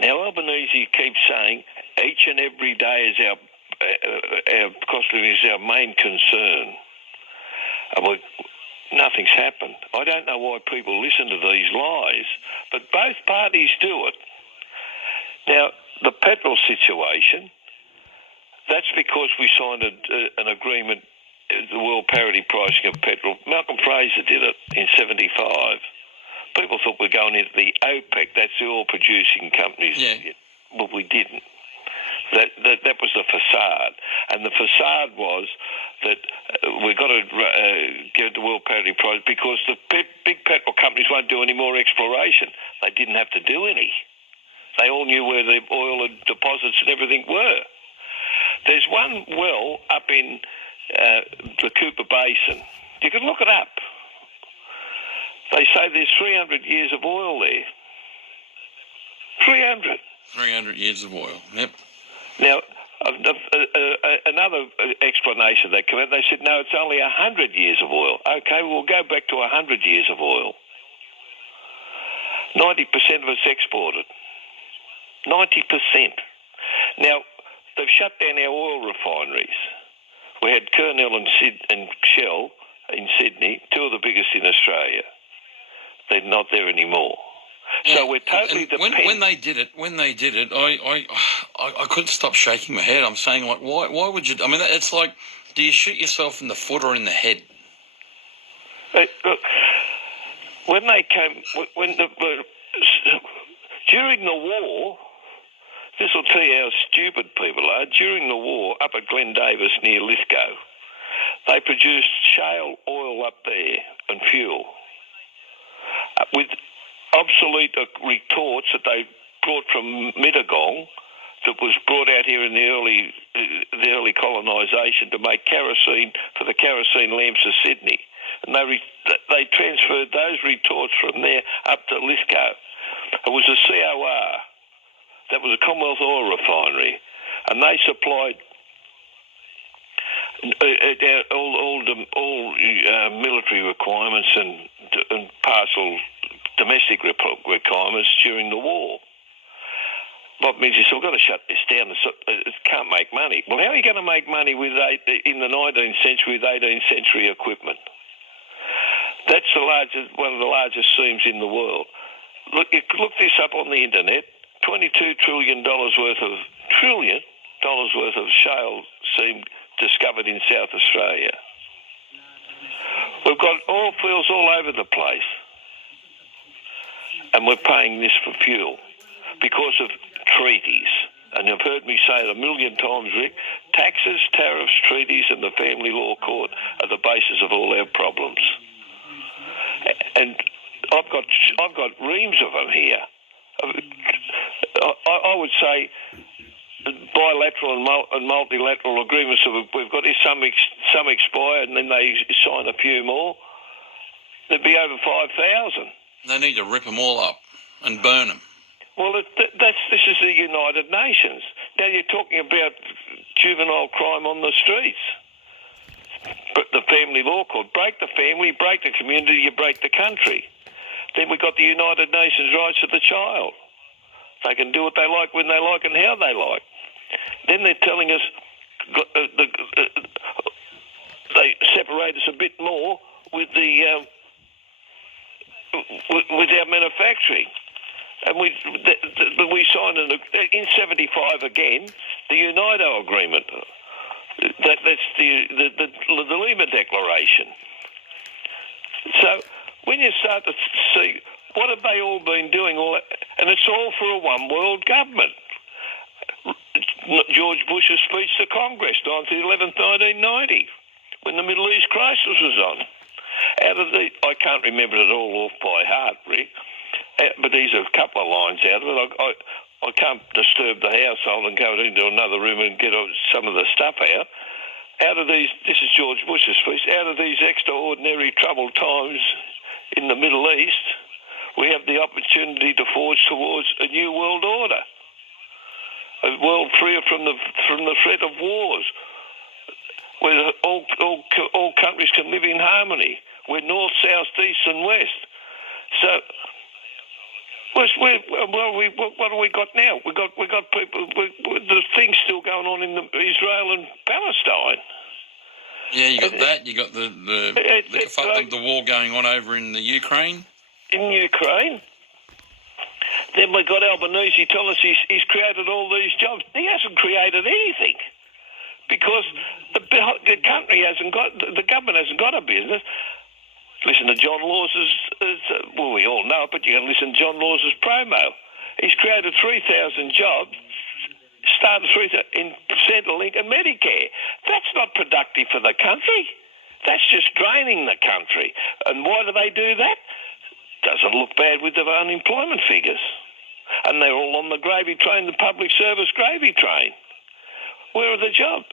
Now, Albanese keeps saying each and every day is our cost of living is our main concern. Nothing's happened. I don't know why people listen to these lies, but both parties do it. Now, the petrol situation, that's because we signed an agreement, the world parity pricing of petrol. Malcolm Fraser did it in 1975. People thought we're going into the OPEC, that's the oil-producing companies. Yeah. Well, we didn't. That was the facade. And the facade was that we've got to get the world parity price because the big petrol companies won't do any more exploration. They didn't have to do any. They all knew where the oil and deposits and everything were. There's one well up in the Cooper Basin. You can look it up. They say there's 300 years of oil there. 300. 300 years of oil, yep. Now, another explanation they came out, they said, no, it's only 100 years of oil. Okay, we'll go back to 100 years of oil. 90% of it's exported. 90%. Now, they've shut down our oil refineries. We had Kurnell and Shell in Sydney, two of the biggest in Australia. They're not there anymore. Yeah, so we're totally dependent. When they did it, I couldn't stop shaking my head. I'm saying, like, why would you? I mean, it's like, do you shoot yourself in the foot or in the head? Look, when they came, during the war, this will tell you how stupid people are. During the war, up at Glen Davis near Lithgow, they produced shale oil up there and fuel with obsolete retorts that they brought from Mittagong that was brought out here in the early colonisation to make kerosene for the kerosene lamps of Sydney. And they transferred those retorts from there up to Lithgow. It was a COR. That was a Commonwealth Oil Refinery. And they supplied all military requirements and partial domestic requirements during the war. What means is we've got to shut this down. It can't make money. Well, how are you going to make money in the 19th century with 18th century equipment? That's one of the largest seams in the world. Look this up on the internet. $22 trillion worth of shale seam discovered in South Australia. We've got oil fields all over the place. And we're paying this for fuel because of treaties. And you've heard me say it a million times, Rick, taxes, tariffs, treaties and the family law court are the basis of all our problems. And I've got reams of them here. I would say bilateral and multilateral agreements that we've got. Some expire and then they sign a few more. There'd be over 5,000. They need to rip them all up and burn them. Well, this is the United Nations. Now you're talking about juvenile crime on the streets. But the family law court. Break the family, break the community, you break the country. Then we've got the United Nations rights of the child. They can do what they like, when they like and how they like. Then they're telling us they separate us a bit more with with our manufacturing. And we signed in 1975 again the UNIDO agreement. That's the Lima Declaration. So when you start to see what have they all been doing, and it's all for a one world government. George Bush's speech to Congress, 1990, when the Middle East crisis was on. I can't remember it all off by heart, Rick, but these are a couple of lines out of it. I can't disturb the household and go into another room and get some of the stuff out. This is George Bush's speech, out of these extraordinary troubled times in the Middle East, we have the opportunity to forge towards a new world order, a world freer from the threat of wars, where all countries can live in harmony, where north, south, east and west. So What have we got now? We got people. The thing's still going on in Israel and Palestine. Yeah, you got that. You got the war going on over in the Ukraine. In Ukraine. Then we got Albanese tell us he's created all these jobs. He hasn't created anything because the country hasn't got, the government hasn't got a business. Listen to John Laws's, well, we all know it, but you can listen to John Laws's promo. He's created 3,000 jobs, started 3,000 in Centrelink and Medicare. That's not productive for the country. That's just draining the country. And why do they do that? Doesn't look bad with the unemployment figures. And they're all on the gravy train, the public service gravy train. Where are the jobs?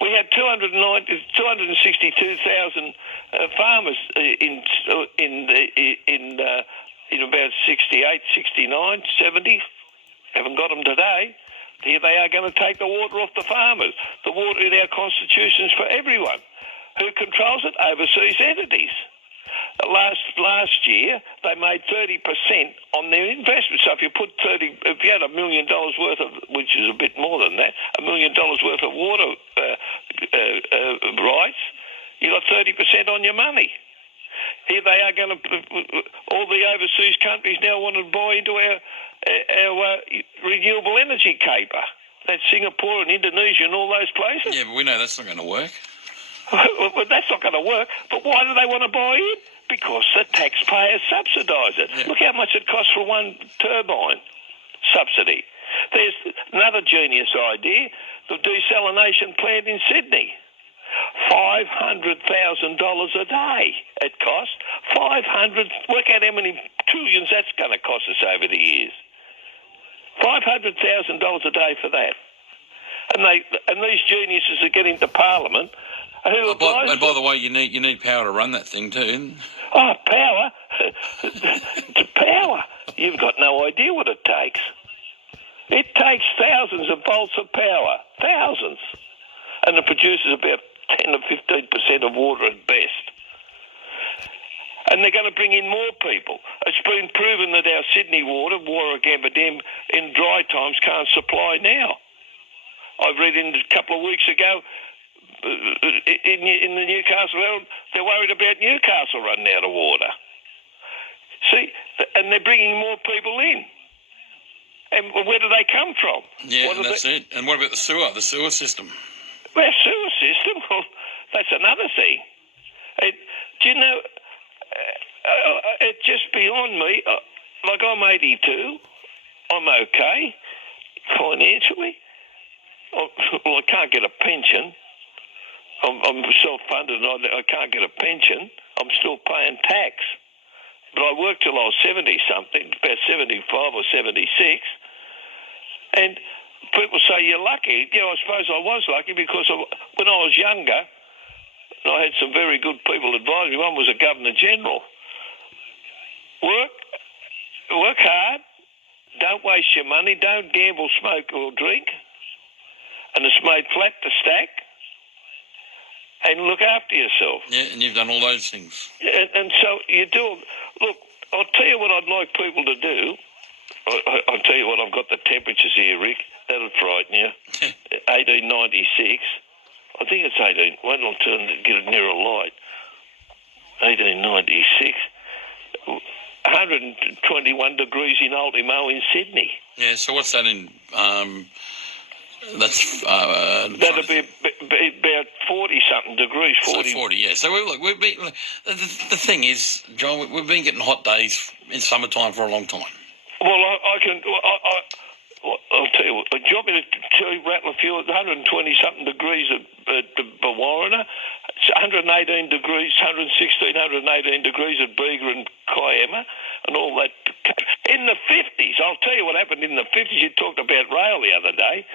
We had 262,000 farmers in about 68, 69, 70. Haven't got them today. Here they are going to take the water off the farmers. The water in our constitution is for everyone. Who controls it? Overseas entities. Last year, they made 30% on their investment. So if you had $1 million worth of, which is a bit more than that, $1 million worth of water rights, you got 30% on your money. Here they are going to, all the overseas countries now want to buy into our renewable energy caper. That's Singapore and Indonesia and all those places. Yeah, but we know that's not going to work. Well, that's not going to work. But why do they want to buy in? Because the taxpayers subsidise it. Yeah. Look how much it costs for one turbine subsidy. There's another genius idea, the desalination plant in Sydney. $500,000 a day it costs. Work out how many trillions that's going to cost us over the years. $500,000 a day for that. And these geniuses are getting to Parliament. And by the way, you need power to run that thing too. Oh, power? To power. You've got no idea what it takes. It takes thousands of volts of power. Thousands. And it produces about 10 or 15% of water at best. And they're going to bring in more people. It's been proven that our Sydney water, Warragamba Dam, in dry times can't supply now. I read in a couple of weeks ago, in the Newcastle Herald, they're worried about Newcastle running out of water. See, and they're bringing more people in. And where do they come from? Yeah, that's it. And what about the sewer system? Well, sewer system, well, that's another thing. Do you know, it's just beyond me. Like, I'm 82. I'm okay financially. Well, I can't get a pension. I'm self-funded and I can't get a pension. I'm still paying tax. But I worked till I was 70-something, about 75 or 76. And people say you're lucky. Yeah, I suppose I was lucky because when I was younger, I had some very good people advise me. One was a Governor-General. Work hard. Don't waste your money. Don't gamble, smoke or drink. And it's made flat to stack. And look after yourself. Yeah, and you've done all those things. And so you do. Look, I'll tell you what I'd like people to do. I'll tell you what, I've got the temperatures here, Rick. That'll frighten you. 1896. I think it's 18. Wait till I get it near a light. 1896. 121 degrees in Ultimo in Sydney. Yeah, so what's that in... that'll be about 40-something degrees. 40. So 40, yeah. So we've been... The thing is, John, we've been getting hot days in summertime for a long time. Well, I'll tell you what. Do you want me to rattle a few? 120-something degrees at Bawarrina. 118 degrees, 116, 118 degrees at Bega and Kiama, and all that. In the 50s, I'll tell you what happened in the 50s. You talked about rail the other day.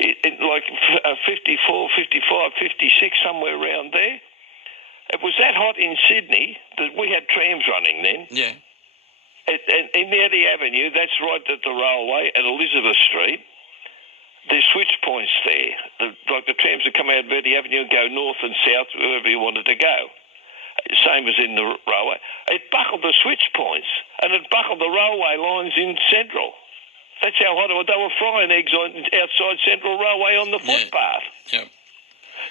Like 54, 55, 56, somewhere around there. It was that hot in Sydney that we had trams running then. Yeah. In Eddie Avenue, that's right at the railway, at Elizabeth Street. There's switch points there. Like the trams would come out of Eddie Avenue and go north and south, wherever you wanted to go. same as in the railway. It buckled the switch points and it buckled the railway lines in Central. That's how hot it was. They were frying eggs outside Central Railway on the footpath. Yep.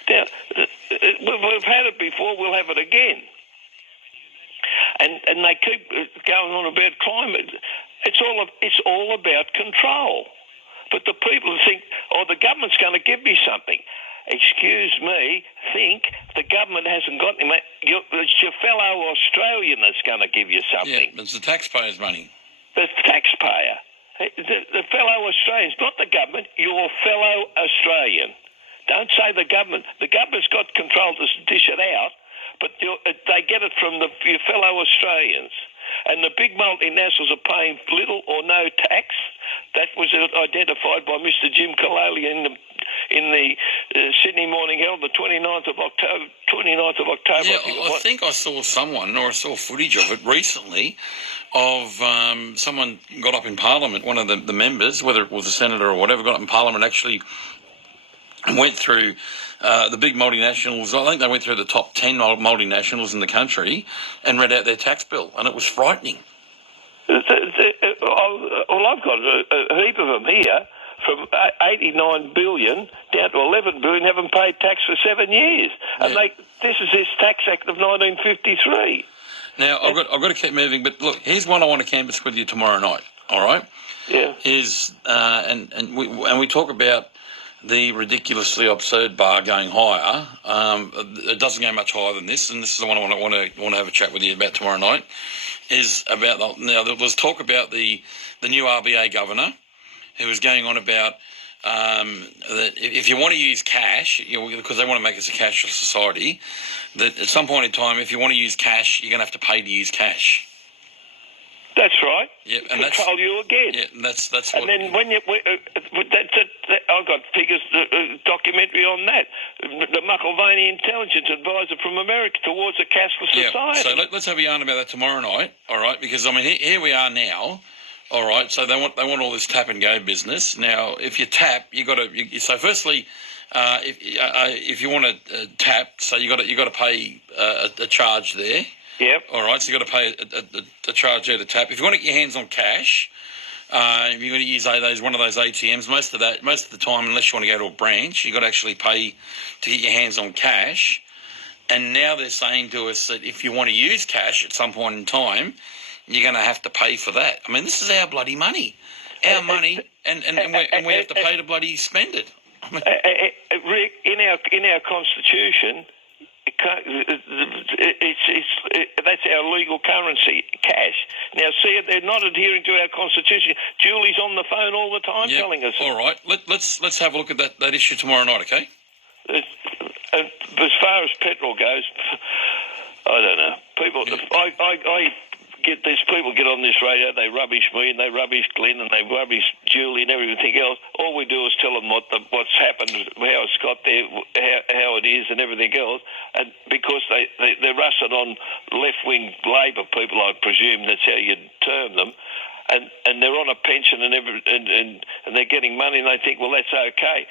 Now, we've had it before, we'll have it again. And they keep going on about climate. It's all about control. But the people think, oh, the government's going to give me something. Excuse me, think the government hasn't got any money. It's your fellow Australian that's going to give you something. Yeah, it's the taxpayers' money. The taxpayer. The fellow Australians, not the government, your fellow Australian. Don't say the government. The government's got control to dish it out, but they get it from your fellow Australians. And the big multinationals are paying little or no tax. That was identified by Mr. Jim Kalali in the Sydney Morning Herald, the 29th of October. Yeah, I think I saw someone, or I saw footage of it recently, of someone got up in Parliament, one of the members, whether it was a senator or whatever, got up in Parliament, actually went through the big multinationals. I think they went through the top 10 multinationals in the country and read out their tax bill, and it was frightening. Well, I've got a heap of them here, from 89 billion down to 11 billion, haven't paid tax for 7 years. And this is this Tax Act of 1953. Now, I've got to keep moving, but look, here's one I want to canvass with you tomorrow night, all right? Yeah. And we talk about the ridiculously absurd bar going higher. It doesn't go much higher than this, and this is the one I want to have a chat with you about tomorrow night. Is about now there was talk about the new RBA governor, who was going on about that if you want to use cash, because they want to make us a cashless society, that at some point in time, if you want to use cash, you're going to have to pay to use cash. That's right. Yeah, and control you again. Yeah, and that's. And then when you, I've got figures, documentary on that. The McIlvaney intelligence advisor from America towards a cashless society. So let's have a yarn about that tomorrow night. All right, because I mean here we are now. All right, so they want all this tap and go business. Now, if you tap, you got to. So firstly, if you want to tap, so you got to pay a charge there. Yep. All right, so you got to pay a charge there to tap. If you want to get your hands on cash, you're going to use one of those ATMs. Most of the time, unless you want to go to a branch, you got to actually pay to get your hands on cash. And now they're saying to us that if you want to use cash at some point in time, you're going to have to pay for that. I mean, this is our bloody money, and we have to pay to bloody spend it. I mean, Rick, in our constitution, that's our legal currency, cash. Now, see, they're not adhering to our constitution. Julie's on the phone all the time telling us. All right, let's have a look at that issue tomorrow night, okay? As far as petrol goes, I don't know. People, I get these people get on this radio, they rubbish me and they rubbish Glenn and they rubbish Julie and everything else. All we do is tell them what's happened, how it's got there, how it is and everything else. And because they're rusted on left-wing Labor people, I presume that's how you'd term them, and they're on a pension and they're getting money and they think, well, that's okay.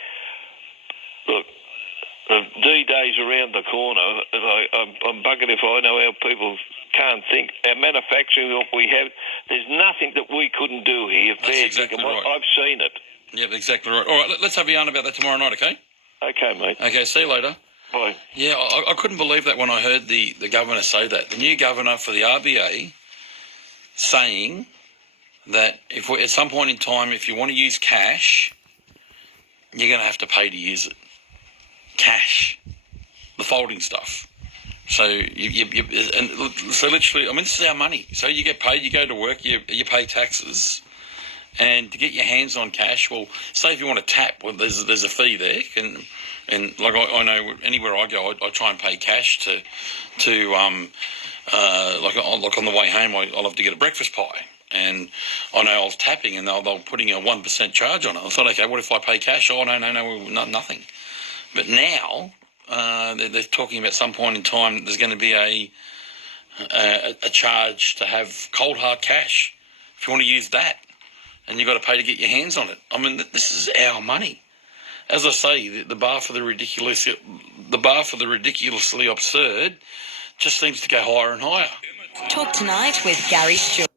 Look, D-Day's around the corner. I'm buggered if I know how people can't think. Our manufacturing, what we have, there's nothing that we couldn't do here. That's exactly right. I've seen it. Yep, exactly right. All right, let's have a yarn about that tomorrow night, okay? Okay, mate. Okay, see you later. Bye. Yeah, I couldn't believe that when I heard the governor say that. The new governor for the RBA saying that at some point in time, if you want to use cash, you're going to have to pay to use it. Cash, the folding stuff. So so literally, I mean, this is our money. So you get paid, you go to work, you pay taxes, and to get your hands on cash, well, say if you want to tap, well, there's a fee there, and like I know anywhere I go, I try and pay cash to like on the way home, I'll have to get a breakfast pie. And I know I was tapping, and they're putting a 1% charge on it. I thought, okay, what if I pay cash? Oh, no, nothing. But now they're talking about some point in time there's going to be a charge to have cold hard cash if you want to use that, and you've got to pay to get your hands on it. I mean, this is our money. As I say, the bar for the ridiculously absurd just seems to go higher and higher. Talk Tonight with Gary Stewart.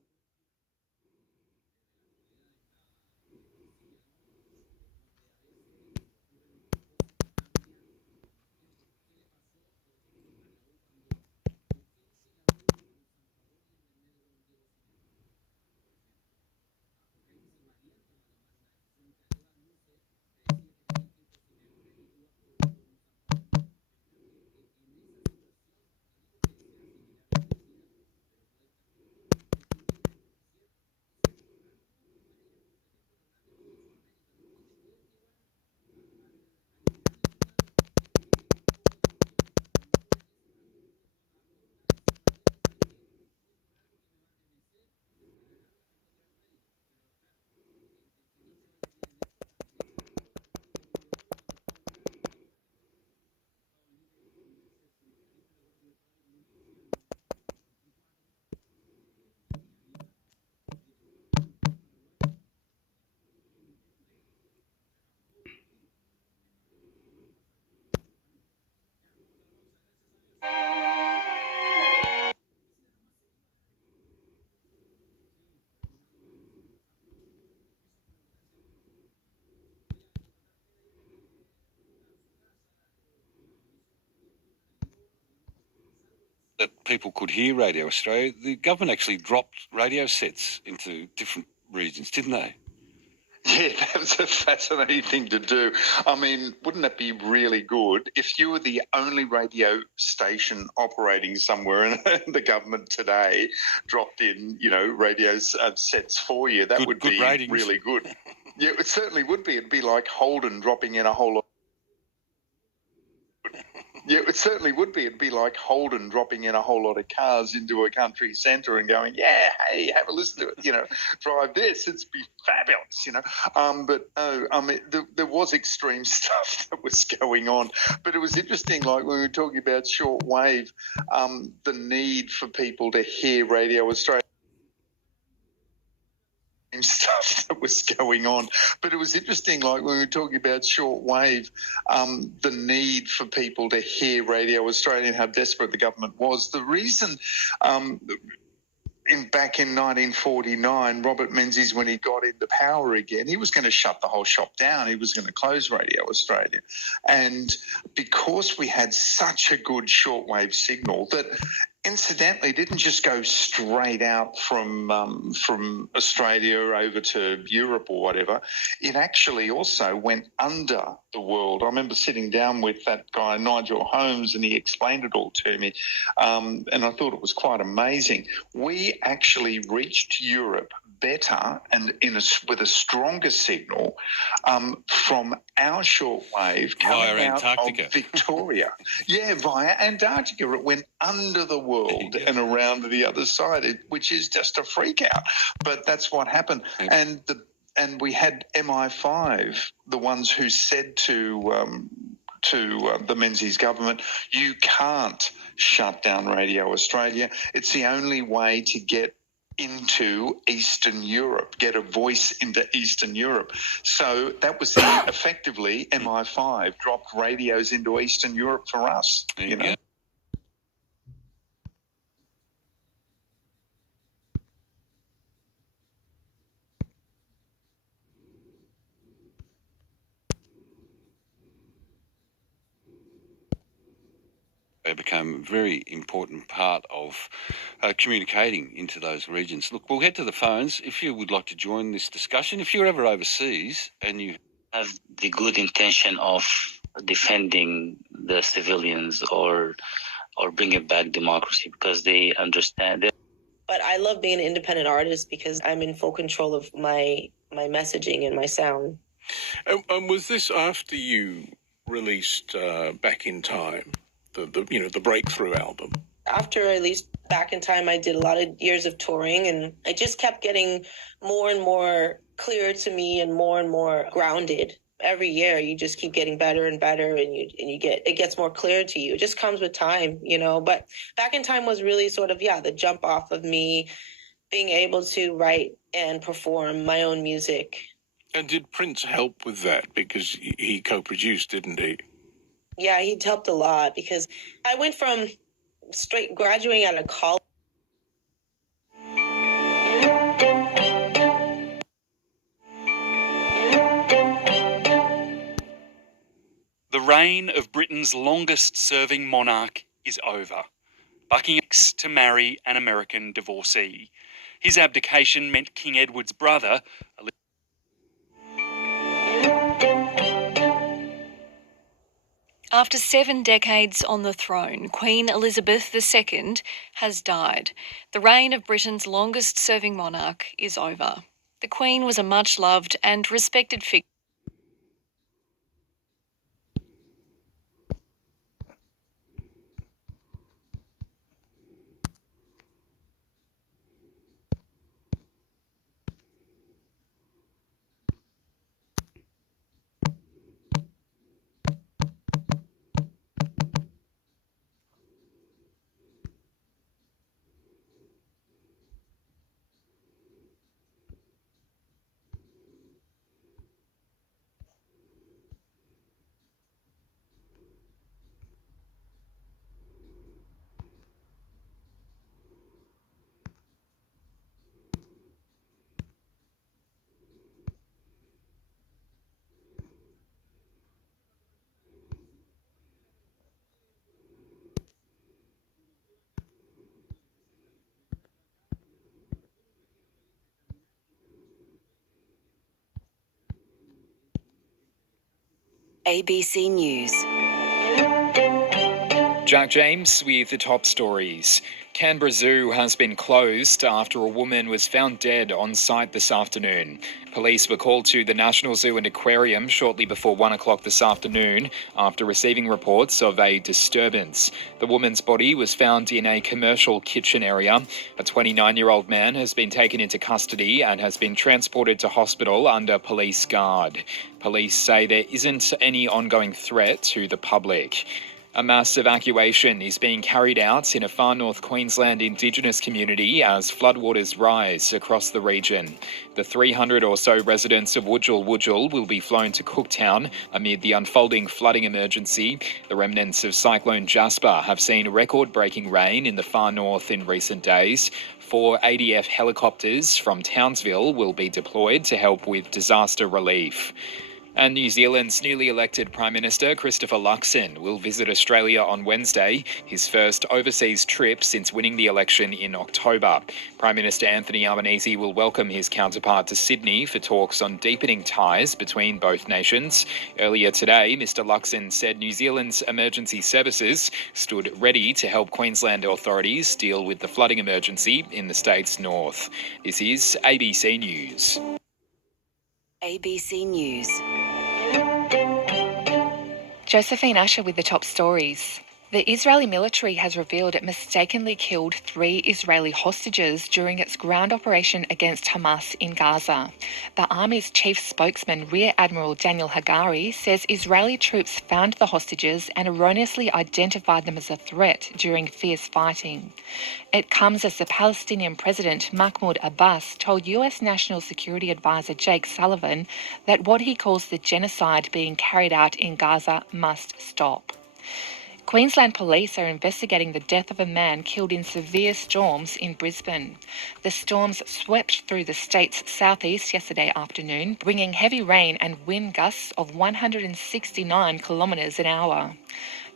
That people could hear Radio Australia, the government actually dropped radio sets into different regions, didn't they? Yeah, that was a fascinating thing to do. I mean, wouldn't that be really good if you were the only radio station operating somewhere and the government today dropped in, radio sets for you? That would Good be ratings. really good. Yeah, it certainly would be. It'd be like Holden dropping in a whole lot. Yeah, it certainly would be. It'd be like Holden dropping in a whole lot of cars into a country centre and going, yeah, hey, have a listen to it, drive this. It'd be fabulous, But no, I mean, there was extreme stuff that was going on. But it was interesting, like when we were talking about shortwave, the need for people to hear Radio Australia. Stuff that was going on. But it was interesting, like when we were talking about shortwave, the need for people to hear Radio Australia and how desperate the government was. The reason back in 1949, Robert Menzies, when he got into power again, he was going to shut the whole shop down. He was going to close Radio Australia. And because we had such a good shortwave signal that incidentally didn't just go straight out from Australia over to Europe or whatever, it actually also went under the world. I remember sitting down with that guy, Nigel Holmes, and he explained it all to me, and I thought it was quite amazing. We actually reached Europe better and with a stronger signal from our shortwave coming Via out Antarctica. of Victoria. Yeah, via Antarctica. It went under the world and around to the other side, which is just a freak out. But that's what happened. And we had MI5, the ones who said to the Menzies government, you can't shut down Radio Australia. It's the only way to get into Eastern Europe, get a voice into Eastern Europe. So that was effectively MI5 dropped radios into Eastern Europe for us, Yeah. They became a very important part of communicating into those regions. Look, we'll head to the phones. If you would like to join this discussion, if you're ever overseas and you have the good intention of defending the civilians or bringing back democracy because they understand it. But I love being an independent artist because I'm in full control of my messaging and my sound. And was this after you released Back in Time, the breakthrough album? After I released Back in Time, I did a lot of years of touring, and I just kept getting more and more clear to me and more grounded. Every year, you just keep getting better and better, and it gets more clear to you. It just comes with time, But Back in Time was really sort of, the jump off of me being able to write and perform my own music. And did Prince help with that? Because he co-produced, didn't he? Yeah, he helped a lot because I went from straight graduating out of college. The reign of Britain's longest-serving monarch is over. Buckingham to marry an American divorcee. His abdication meant King Edward's brother. After 7 decades on the throne, Queen Elizabeth II has died. The reign of Britain's longest-serving monarch is over. The Queen was a much-loved and respected figure. ABC News. Jack James with the top stories. Canberra Zoo has been closed after a woman was found dead on site this afternoon. Police were called to the National Zoo and Aquarium shortly before 1 o'clock this afternoon after receiving reports of a disturbance. The woman's body was found in a commercial kitchen area. A 29-year-old man has been taken into custody and has been transported to hospital under police guard. Police say there isn't any ongoing threat to the public. A mass evacuation is being carried out in a far north Queensland Indigenous community as floodwaters rise across the region. The 300 or so residents of Wujal will be flown to Cooktown amid the unfolding flooding emergency. The remnants of Cyclone Jasper have seen record-breaking rain in the far north in recent days. 4 ADF helicopters from Townsville will be deployed to help with disaster relief. And New Zealand's newly elected Prime Minister Christopher Luxon will visit Australia on Wednesday, his first overseas trip since winning the election in October. Prime Minister Anthony Albanese will welcome his counterpart to Sydney for talks on deepening ties between both nations. Earlier today, Mr Luxon said New Zealand's emergency services stood ready to help Queensland authorities deal with the flooding emergency in the state's north. This is ABC News. ABC News. Josephine Usher with the top stories. The Israeli military has revealed it mistakenly killed 3 Israeli hostages during its ground operation against Hamas in Gaza. The army's chief spokesman, Rear Admiral Daniel Hagari, says Israeli troops found the hostages and erroneously identified them as a threat during fierce fighting. It comes as the Palestinian President Mahmoud Abbas told US National Security Advisor Jake Sullivan that what he calls the genocide being carried out in Gaza must stop. Queensland police are investigating the death of a man killed in severe storms in Brisbane. The storms swept through the state's southeast yesterday afternoon, bringing heavy rain and wind gusts of 169 kilometres an hour.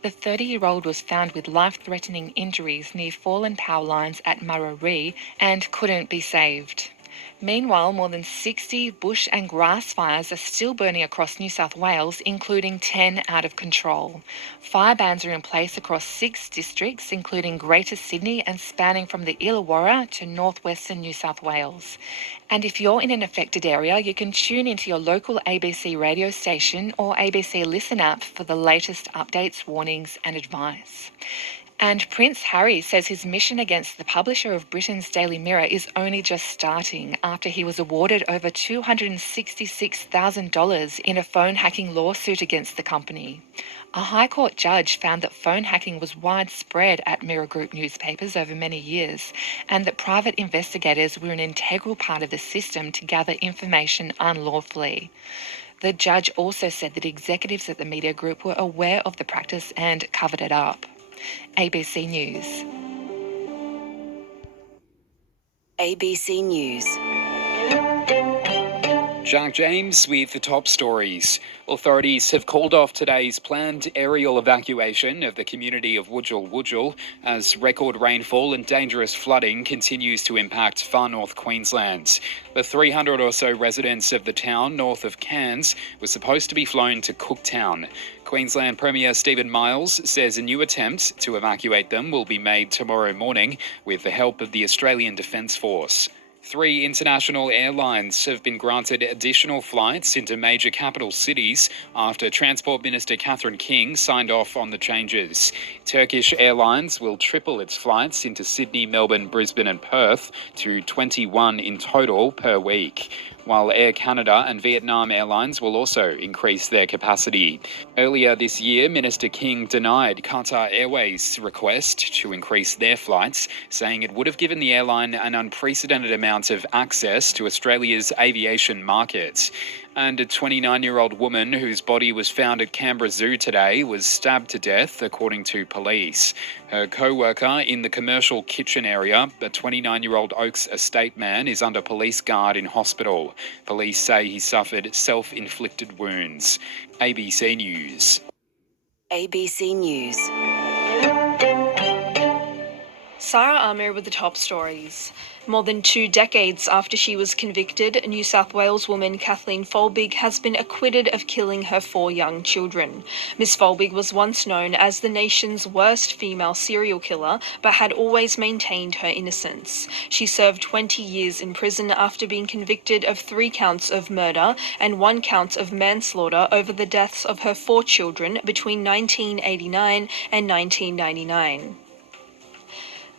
The 30-year-old was found with life-threatening injuries near fallen power lines at Murarrie and couldn't be saved. Meanwhile, more than 60 bush and grass fires are still burning across New South Wales, including 10 out of control. Fire bans are in place across 6 districts, including Greater Sydney and spanning from the Illawarra to northwestern New South Wales. And if you're in an affected area, you can tune into your local ABC radio station or ABC Listen app for the latest updates, warnings and advice. And Prince Harry says his mission against the publisher of Britain's Daily Mirror is only just starting after he was awarded over $266,000 in a phone hacking lawsuit against the company. A High Court judge found that phone hacking was widespread at Mirror Group newspapers over many years and that private investigators were an integral part of the system to gather information unlawfully. The judge also said that executives at the media group were aware of the practice and covered it up. ABC News. ABC News. Jack James with the top stories. Authorities have called off today's planned aerial evacuation of the community of Wujal Wujal as record rainfall and dangerous flooding continues to impact far north Queensland. The 300 or so residents of the town north of Cairns were supposed to be flown to Cooktown. Queensland Premier Stephen Miles says a new attempt to evacuate them will be made tomorrow morning with the help of the Australian Defence Force. 3 international airlines have been granted additional flights into major capital cities after Transport Minister Catherine King signed off on the changes. Turkish Airlines will triple its flights into Sydney, Melbourne, Brisbane and Perth to 21 in total per week, while Air Canada and Vietnam Airlines will also increase their capacity. Earlier this year, Minister King denied Qatar Airways' request to increase their flights, saying it would have given the airline an unprecedented amount of access to Australia's aviation market. And a 29-year-old woman whose body was found at Canberra Zoo today was stabbed to death, according to police. Her co-worker in the commercial kitchen area, a 29-year-old Oaks Estate man, is under police guard in hospital. Police say he suffered self-inflicted wounds. ABC News. ABC News. Sarah Amir with the top stories. More than 2 decades after she was convicted, New South Wales woman Kathleen Folbig has been acquitted of killing her 4 young children. Miss Folbig was once known as the nation's worst female serial killer, but had always maintained her innocence. She served 20 years in prison after being convicted of 3 counts of murder and 1 count of manslaughter over the deaths of her 4 children between 1989 and 1999.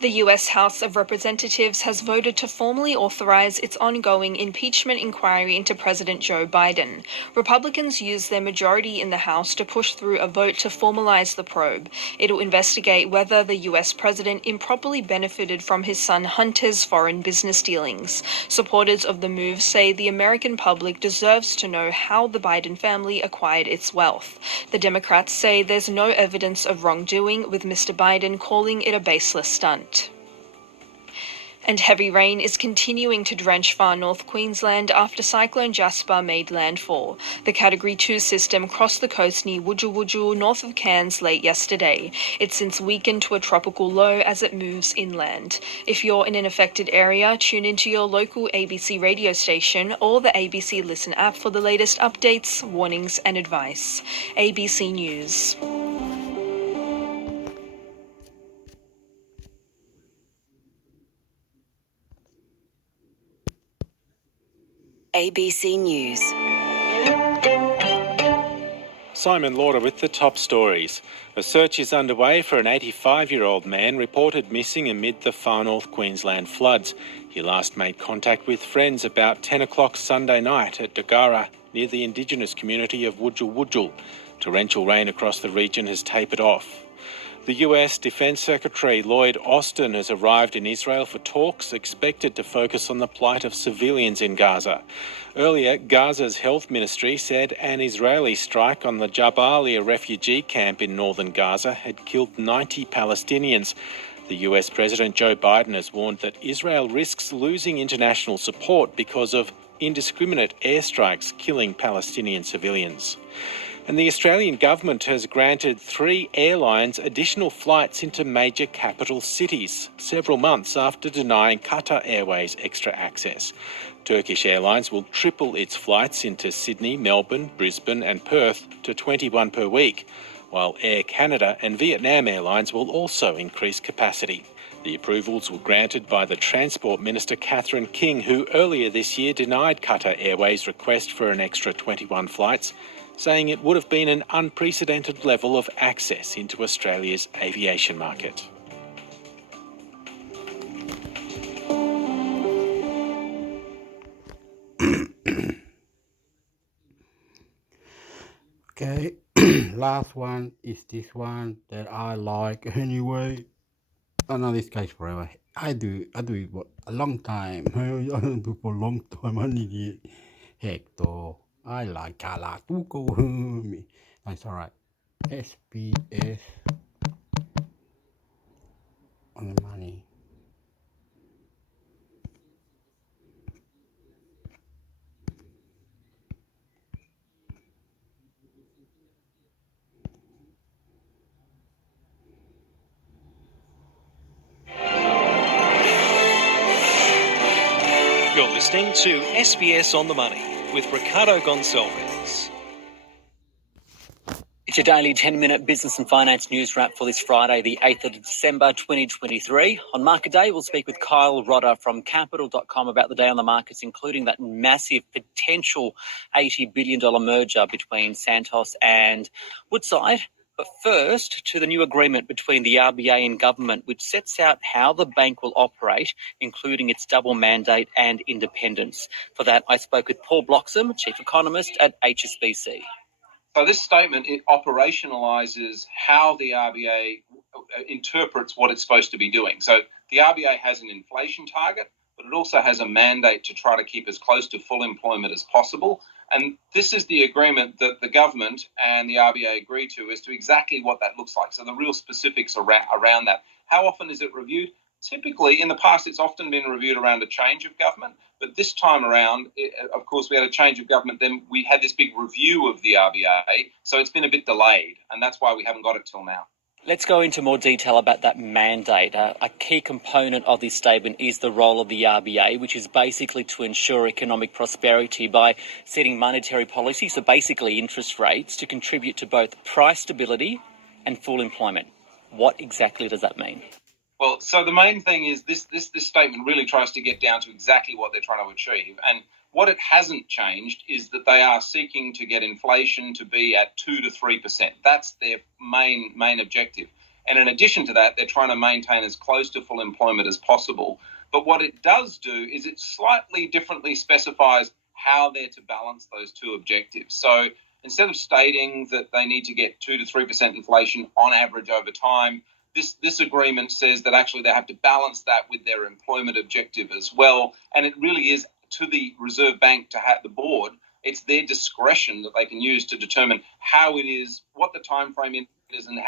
The U.S. House of Representatives has voted to formally authorize its ongoing impeachment inquiry into President Joe Biden. Republicans used their majority in the House to push through a vote to formalize the probe. It'll investigate whether the U.S. president improperly benefited from his son Hunter's foreign business dealings. Supporters of the move say the American public deserves to know how the Biden family acquired its wealth. The Democrats say there's no evidence of wrongdoing, with Mr. Biden calling it a baseless stunt. And heavy rain is continuing to drench far north Queensland after Cyclone Jasper made landfall. The Category 2 system crossed the coast near Wujal Wujal, north of Cairns, late yesterday. It's since weakened to a tropical low as it moves inland. If you're in an affected area, tune into your local ABC radio station or the ABC Listen app for the latest updates, warnings and advice. ABC News. ABC News. Simon Lauder with the top stories. A search is underway for an 85-year-old man reported missing amid the far north Queensland floods. He last made contact with friends about 10 o'clock Sunday night at Dagara, near the Indigenous community of Wujal Wujal. Torrential rain across the region has tapered off. The US Defence Secretary Lloyd Austin has arrived in Israel for talks expected to focus on the plight of civilians in Gaza. Earlier, Gaza's health ministry said an Israeli strike on the Jabalia refugee camp in northern Gaza had killed 90 Palestinians. The US President Joe Biden has warned that Israel risks losing international support because of indiscriminate airstrikes killing Palestinian civilians. And the Australian government has granted 3 airlines additional flights into major capital cities, several months after denying Qatar Airways extra access. Turkish Airlines will triple its flights into Sydney, Melbourne, Brisbane and Perth to 21 per week, while Air Canada and Vietnam Airlines will also increase capacity. The approvals were granted by the Transport Minister Catherine King, who earlier this year denied Qatar Airways' request for an extra 21 flights, saying it would have been an unprecedented level of access into Australia's aviation market. Okay, last one is this one that I like anyway. I know this guy's forever. I do it for a long time. I don't do for a long time. I need it. Heck though. I like Kalatuko. That's alright. SPS on the money. You're listening to SBS On The Money with Ricardo Gonçalves. It's your daily 10-minute business and finance news wrap for this Friday, the 8th of December 2023. On market day, we'll speak with Kyle Rodder from Capital.com about the day on the markets, including that massive potential $80 billion merger between Santos and Woodside. But first, to the new agreement between the RBA and government, which sets out how the bank will operate, including its double mandate and independence. For that, I spoke with Paul Bloxham, Chief Economist at HSBC. So this statement, it operationalises how the RBA interprets what it's supposed to be doing. So the RBA has an inflation target, but it also has a mandate to try to keep as close to full employment as possible. And this is the agreement that the government and the RBA agree to as to exactly what that looks like. So the real specifics around that. How often is it reviewed? Typically, in the past, it's often been reviewed around a change of government. But this time around, of course, we had a change of government. Then we had this big review of the RBA. So it's been a bit delayed. And that's why we haven't got it till now. Let's go into more detail about that mandate. A key component of this statement is the role of the RBA, which is basically to ensure economic prosperity by setting monetary policy, so basically interest rates, to contribute to both price stability and full employment. What exactly does that mean? Well, so the main thing is this statement really tries to get down to exactly what they're trying to achieve. And what it hasn't changed is that they are seeking to get inflation to be at 2 to 3%. That's their main objective. And in addition to that, they're trying to maintain as close to full employment as possible. But what it does do is it slightly differently specifies how they're to balance those two objectives. So instead of stating that they need to get 2 to 3% inflation on average over time, this agreement says that actually they have to balance that with their employment objective as well. And it really is to the Reserve Bank to have the board. It's their discretion that they can use to determine how it is, what the time frame is, and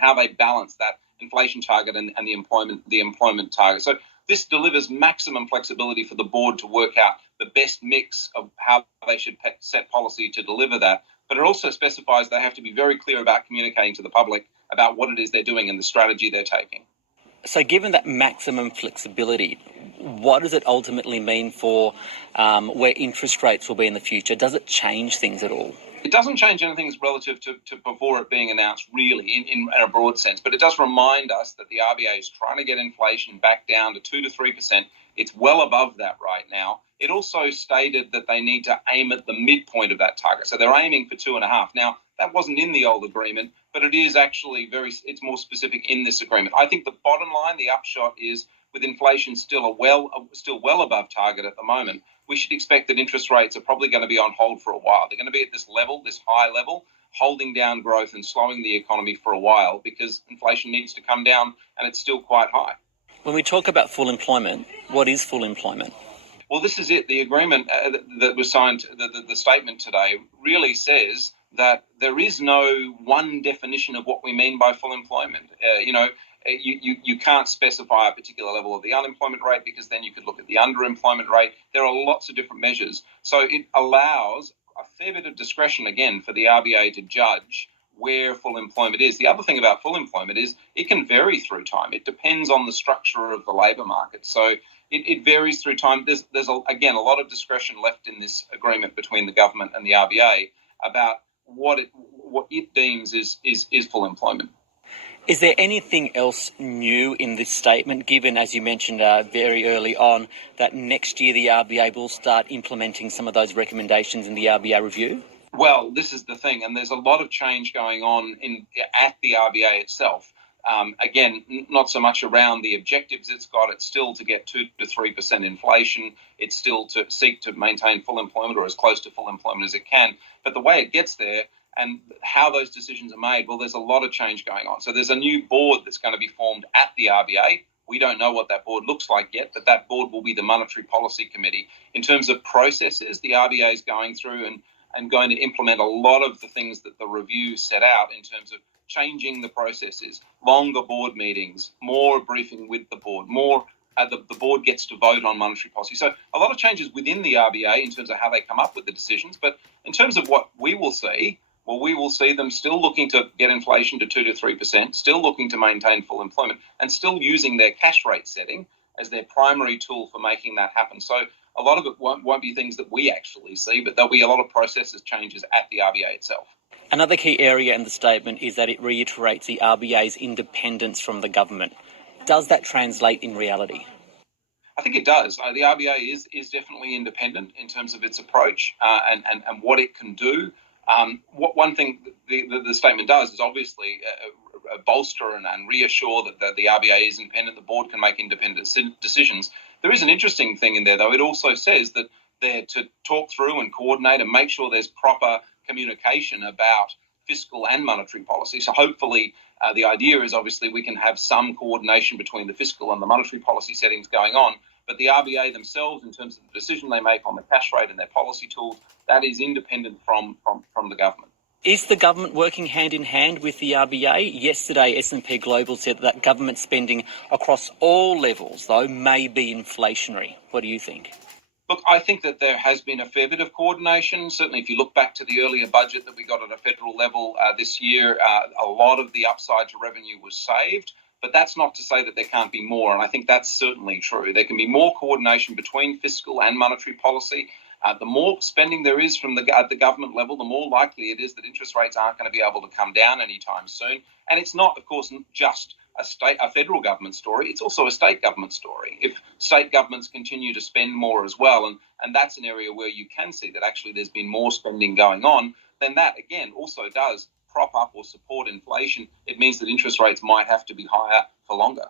how they balance that inflation target and the employment target. So this delivers maximum flexibility for the board to work out the best mix of how they should set policy to deliver that. But it also specifies they have to be very clear about communicating to the public about what it is they're doing and the strategy they're taking. So given that maximum flexibility, what does it ultimately mean for where interest rates will be in the future? Does it change things at all? It doesn't change anything relative to before it being announced, really, in a broad sense. But it does remind us that the RBA is trying to get inflation back down to 2 to 3%. It's well above that right now. It also stated that they need to aim at the midpoint of that target. So they're aiming for 2.5. Now, that wasn't in the old agreement, but it is actually it's more specific in this agreement. I think the bottom line, the upshot is, with inflation still well above target at the moment, we should expect that interest rates are probably going to be on hold for a while. They're going to be at this level, this high level, holding down growth and slowing the economy for a while because inflation needs to come down and it's still quite high. When we talk about full employment, what is full employment? Well, this is it. The agreement that was signed, the statement today, really says that there is no one definition of what we mean by full employment. You can't specify a particular level of the unemployment rate because then you could look at the underemployment rate. There are lots of different measures. So it allows a fair bit of discretion, again, for the RBA to judge where full employment is. The other thing about full employment is it can vary through time. It depends on the structure of the labour market. So it varies through time. There's again, a lot of discretion left in this agreement between the government and the RBA about what it deems is full employment. Is there anything else new in this statement, given, as you mentioned very early on, that next year the RBA will start implementing some of those recommendations in the RBA review? Well, this is the thing, and there's a lot of change going on at the RBA itself. Again, not so much around the objectives it's got. It's still to get 2 to 3% inflation. It's still to seek to maintain full employment or as close to full employment as it can. But the way it gets there and how those decisions are made, well, there's a lot of change going on. So there's a new board that's going to be formed at the RBA. We don't know what that board looks like yet, but that board will be the Monetary Policy Committee. In terms of processes, the RBA is going through and going to implement a lot of the things that the review set out in terms of changing the processes, longer board meetings, more briefing with the board, more the board gets to vote on monetary policy. So a lot of changes within the RBA in terms of how they come up with the decisions. But in terms of what we will see, well, we will see them still looking to get inflation to 2 to 3%, still looking to maintain full employment, and still using their cash rate setting as their primary tool for making that happen. So a lot of it won't be things that we actually see, but there'll be a lot of processes changes at the RBA itself. Another key area in the statement is that it reiterates the RBA's independence from the government. Does that translate in reality? I think it does. The RBA is definitely independent in terms of its approach and what it can do. One thing the statement does is obviously bolster and reassure that the RBA is independent, the board can make independent decisions. There is an interesting thing in there, though. It also says that they're to talk through and coordinate and make sure there's proper communication about fiscal and monetary policy. So hopefully the idea is obviously we can have some coordination between the fiscal and the monetary policy settings going on. But the RBA themselves, in terms of the decision they make on the cash rate and their policy tools, that is independent from the government. Is the government working hand in hand with the RBA? Yesterday, S&P Global said that government spending across all levels, though, may be inflationary. What do you think? Look, I think that there has been a fair bit of coordination. Certainly, if you look back to the earlier budget that we got at a federal level this year, a lot of the upside to revenue was saved. But that's not to say that there can't be more, and I think that's certainly true. There can be more coordination between fiscal and monetary policy. The more spending there is at the government level, the more likely it is that interest rates aren't going to be able to come down anytime soon. And it's not, of course, just a federal government story. It's also a state government story. If state governments continue to spend more as well, and that's an area where you can see that actually there's been more spending going on, then that, again, also does prop up or support inflation. It means that interest rates might have to be higher for longer.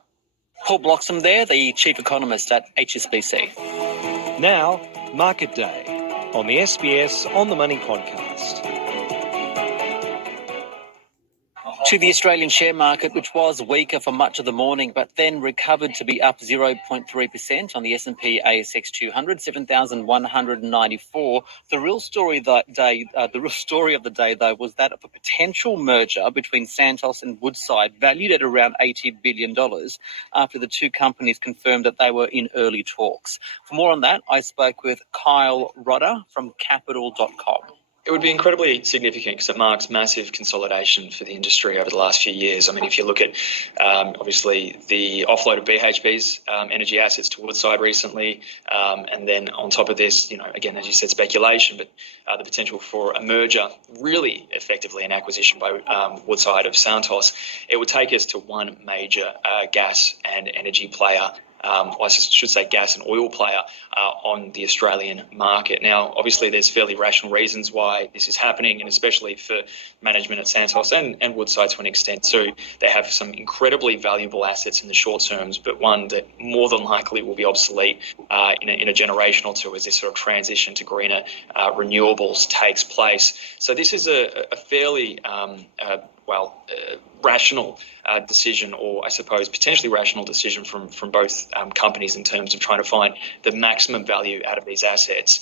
Paul Bloxham there, the chief economist at HSBC. Now, Market Day on the SBS On the Money podcast. To the Australian share market, which was weaker for much of the morning, but then recovered to be up 0.3% on the S&P ASX 200, 7,194. The real story of the day, though, was that of a potential merger between Santos and Woodside, valued at around $80 billion, after the two companies confirmed that they were in early talks. For more on that, I spoke with Kyle Rodder from Capital.com. It would be incredibly significant because it marks massive consolidation for the industry over the last few years. I mean, if you look at, obviously, the offload of BHP's energy assets to Woodside recently, and then on top of this, again, as you said, speculation, but the potential for a merger, really effectively an acquisition by Woodside of Santos, it would take us to one major gas and energy player, I should say gas and oil player on the Australian market. Now, obviously, there's fairly rational reasons why this is happening, and especially for management at Santos and Woodside to an extent too. They have some incredibly valuable assets in the short terms, but one that more than likely will be obsolete in a generation or two as this sort of transition to greener renewables takes place. So this is a fairly rational decision, or I suppose potentially rational decision from both companies in terms of trying to find the maximum value out of these assets.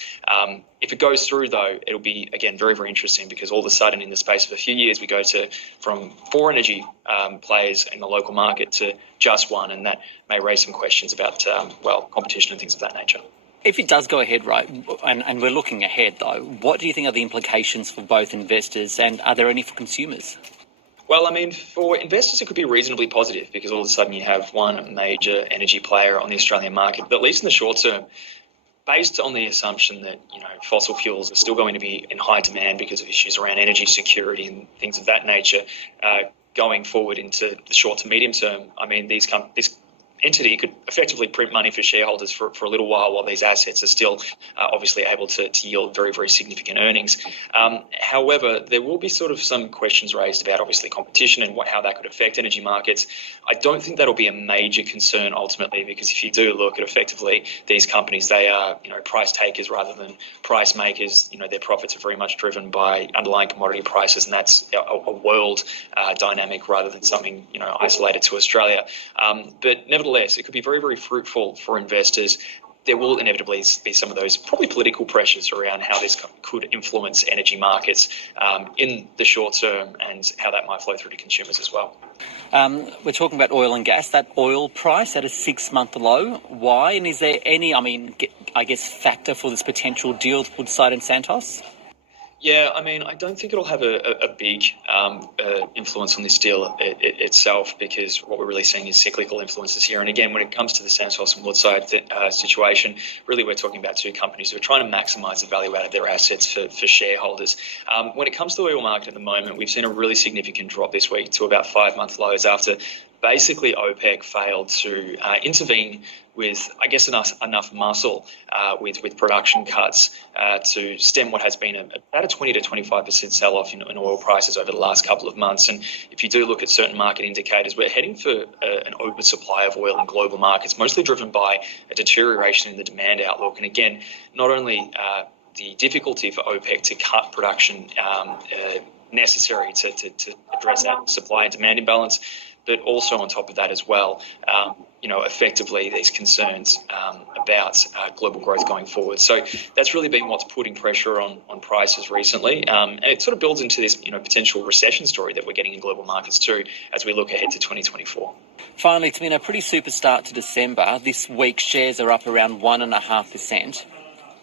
If it goes through, though, it'll be, again, very, very interesting, because all of a sudden in the space of a few years we go from 4 energy players in the local market to just one, and that may raise some questions about, competition and things of that nature. If it does go ahead, right, and we're looking ahead, though, what do you think are the implications for both investors, and are there any for consumers? Well, I mean, for investors, it could be reasonably positive, because all of a sudden you have one major energy player on the Australian market, but at least in the short term, based on the assumption that, fossil fuels are still going to be in high demand because of issues around energy security and things of that nature, going forward into the short to medium term, I mean, this entity could effectively print money for shareholders for a little while these assets are still obviously able to yield very, very significant earnings. However, there will be sort of some questions raised about obviously competition and how that could affect energy markets. I don't think that'll be a major concern ultimately, because if you do look at effectively these companies, they are price takers rather than price makers. Their profits are very much driven by underlying commodity prices, and that's a world dynamic rather than something isolated to Australia. But nevertheless, it could be very, very fruitful for investors. there will inevitably be some of those probably political pressures around how this could influence energy markets in the short term and how that might flow through to consumers as well. We're talking about oil and gas, that oil price at a 6-month low. Why? And is there any, factor for this potential deal with Woodside and Santos? Yeah, I don't think it'll have a big influence on this deal itself, because what we're really seeing is cyclical influences here. And again, when it comes to the Santos and Woodside situation, really we're talking about two companies who are trying to maximise the value out of their assets for shareholders. When it comes to the oil market at the moment, we've seen a really significant drop this week to about 5-month lows after basically OPEC failed to intervene with, enough muscle with production cuts to stem what has been about a 20 to 25% sell-off in oil prices over the last couple of months. And if you do look at certain market indicators, we're heading for an oversupply of oil in global markets, mostly driven by a deterioration in the demand outlook. And again, not only the difficulty for OPEC to cut production necessary to address that supply and demand imbalance, but also on top of that as well, effectively these concerns about global growth going forward. So that's really been what's putting pressure on prices recently. And it sort of builds into this, potential recession story that we're getting in global markets too, as we look ahead to 2024. Finally, it's been a pretty super start to December. This week, shares are up around 1.5%.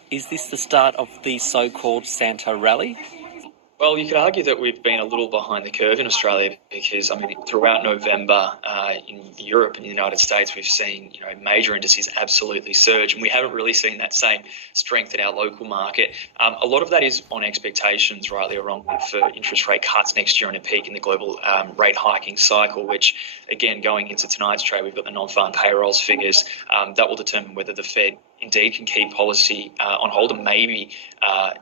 Is this the start of the so-called Santa rally? Well, you could argue that we've been a little behind the curve in Australia because, throughout November in Europe and the United States, we've seen, major indices absolutely surge, and we haven't really seen that same strength in our local market. A lot of that is on expectations, rightly or wrongly, for interest rate cuts next year and a peak in the global rate hiking cycle, which, again, going into tonight's trade, we've got the non-farm payrolls figures. That will determine whether the Fed indeed can keep policy on hold, and maybe at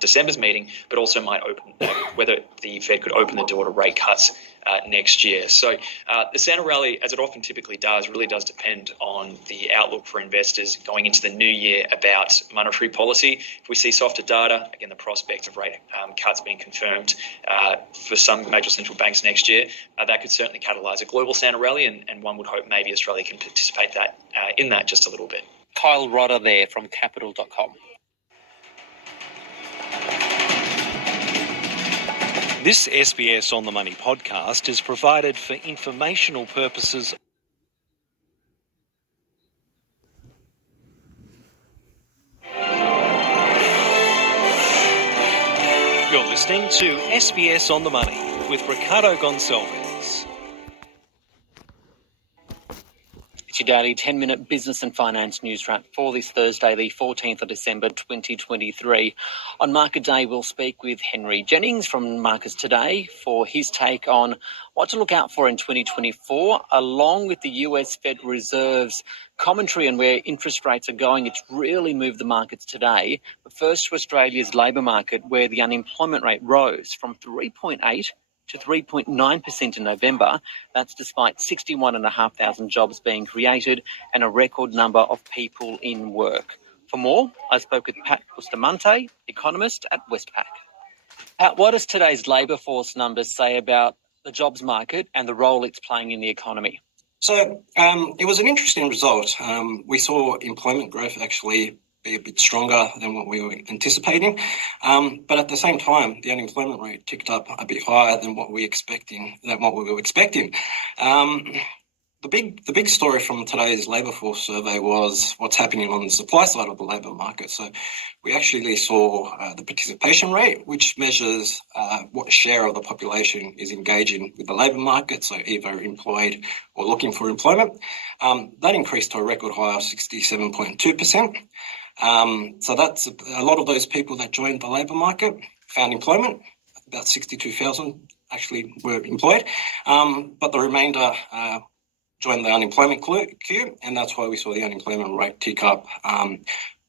December's meeting, but also might open whether the Fed could open the door to rate cuts next year. So the Santa rally, as it often typically does, really does depend on the outlook for investors going into the new year about monetary policy. If we see softer data, again, the prospect of rate cuts being confirmed for some major central banks next year, that could certainly catalyse a global Santa rally, and one would hope maybe Australia can participate in that just a little bit. Kyle Rodder there from Capital.com. This SBS On The Money podcast is provided for informational purposes. You're listening to SBS On The Money with Ricardo Gonçalves. It's your daily 10-minute business and finance news wrap for this Thursday, the 14th of December 2023. On Market Day, we'll speak with Henry Jennings from Markets Today for his take on what to look out for in 2024, along with the US Fed Reserve's commentary on where interest rates are going. It's really moved the markets today. But first to Australia's labour market, where the unemployment rate rose from 3.8% to 3.9% in November. That's despite 61,500 jobs being created and a record number of people in work. For more, I spoke with Pat Bustamante, economist at Westpac. Pat, what does today's labour force numbers say about the jobs market and the role it's playing in the economy? So it was an interesting result. We saw employment growth actually be a bit stronger than what we were anticipating. But at the same time, the unemployment rate ticked up a bit higher than what we were expecting. The big story from today's labour force survey was what's happening on the supply side of the labour market. So we actually saw the participation rate, which measures what share of the population is engaging with the labour market, so either employed or looking for employment. That increased to a record high of 67.2%. So that's a lot of those people that joined the labour market found employment. About 62,000 actually were employed, but the remainder joined the unemployment queue, and that's why we saw the unemployment rate tick up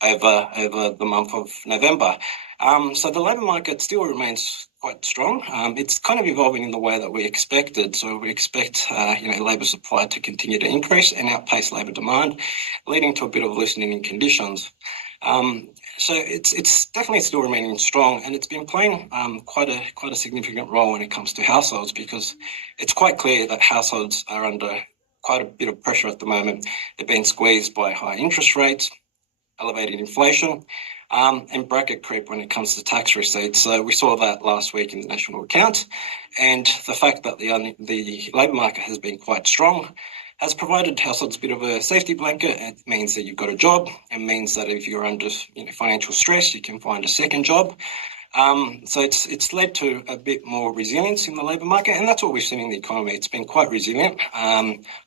over the month of November. So the labour market still remains quite strong. It's kind of evolving in the way that we expected. So we expect labour supply to continue to increase and outpace labour demand, leading to a bit of loosening in conditions. So it's definitely still remaining strong, and it's been playing quite a significant role when it comes to households, because it's quite clear that households are under quite a bit of pressure at the moment. They're being squeezed by high interest rates, elevated inflation, and bracket creep when it comes to tax receipts. So we saw that last week in the national account, and the fact that the labour market has been quite strong has provided households a bit of a safety blanket. It means that you've got a job. It means that if you're under financial stress, you can find a second job. So it's led to a bit more resilience in the labour market, and that's what we've seen in the economy. It's been quite resilient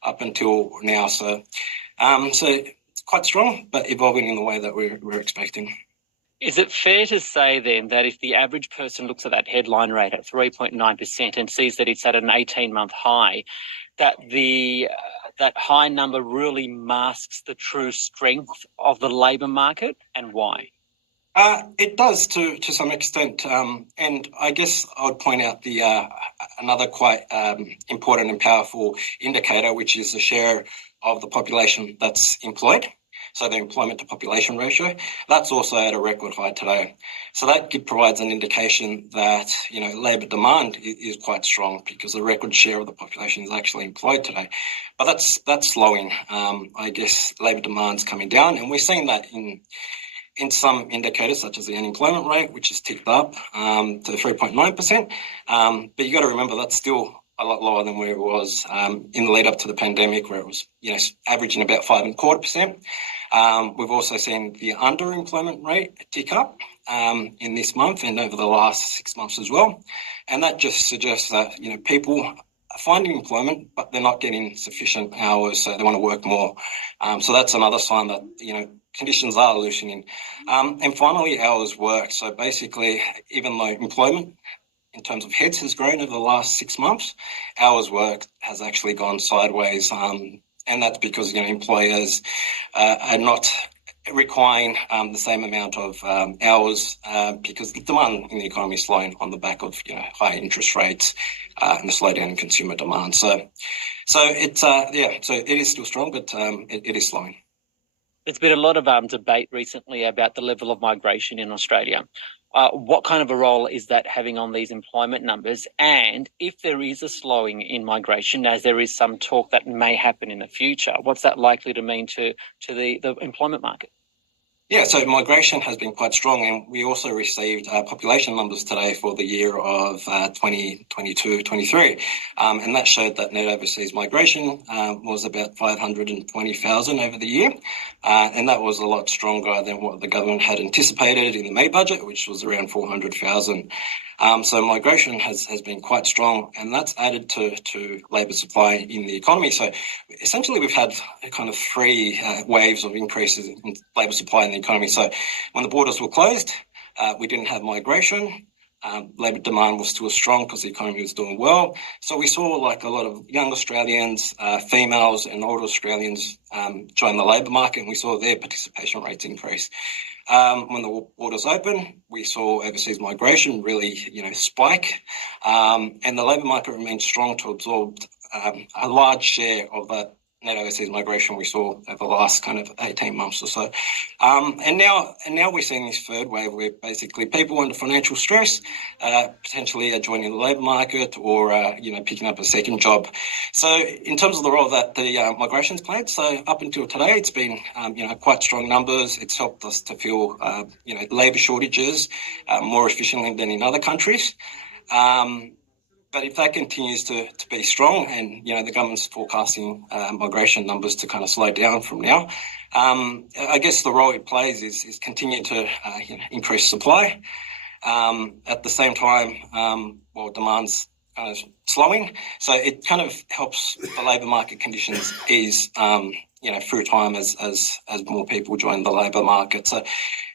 up until now. So it's quite strong, but evolving in the way that we're expecting. Is it fair to say then that if the average person looks at that headline rate at 3.9% and sees that it's at an 18-month high, that that high number really masks the true strength of the labour market, and why? It does to some extent, and I guess I would point out the another quite important and powerful indicator, which is the share of the population that's employed. So the employment to population ratio, that's also at a record high today. So that provides an indication that labour demand is quite strong because the record share of the population is actually employed today. But that's slowing. I guess labour demand's coming down, and we're seeing that in some indicators such as the unemployment rate, which has ticked up to 3.9%. But you got to remember that's still a lot lower than where it was in the lead up to the pandemic, where it was averaging about 5.25%. We've also seen the underemployment rate tick up in this month and over the last 6 months as well, and that just suggests that people are finding employment, but they're not getting sufficient hours, so they want to work more. So that's another sign that conditions are loosening. And finally, hours worked. So basically, even though employment in terms of heads has grown over the last 6 months, hours worked has actually gone sideways. And that's because employers are not requiring the same amount of hours because the demand in the economy is slowing on the back of high interest rates and the slowdown in consumer demand. So it's so it is still strong, but it is slowing. There's been a lot of debate recently about the level of migration in Australia. What kind of a role is that having on these employment numbers? And if there is a slowing in migration, as there is some talk that may happen in the future, what's that likely to mean to the employment market? Yeah, so migration has been quite strong, and we also received population numbers today for the year of 2022-23, and that showed that net overseas migration was about 520,000 over the year, and that was a lot stronger than what the government had anticipated in the May budget, which was around 400,000. So migration has been quite strong, and that's added to labour supply in the economy. So essentially we've had kind of three waves of increases in labour supply in the economy. So when the borders were closed, we didn't have migration. Labour demand was still strong because the economy was doing well. So we saw like a lot of young Australians, females and older Australians join the labour market, and we saw their participation rates increase. When the borders opened, we saw overseas migration really, spike, and the labour market remained strong to absorb a large share of that net overseas migration we saw over the last kind of 18 months or so. And now we're seeing this third wave where basically people under financial stress potentially are joining the labour market or, picking up a second job. So in terms of the role that the migration's played, so up until today, it's been, quite strong numbers. It's helped us to fill, labour shortages more efficiently than in other countries. But if that continues to be strong and, the government's forecasting migration numbers to kind of slow down from now, I guess the role it plays is continue to increase supply. At the same time, demand's kind of slowing. So it kind of helps the labour market conditions ease, through time as more people join the labour market. So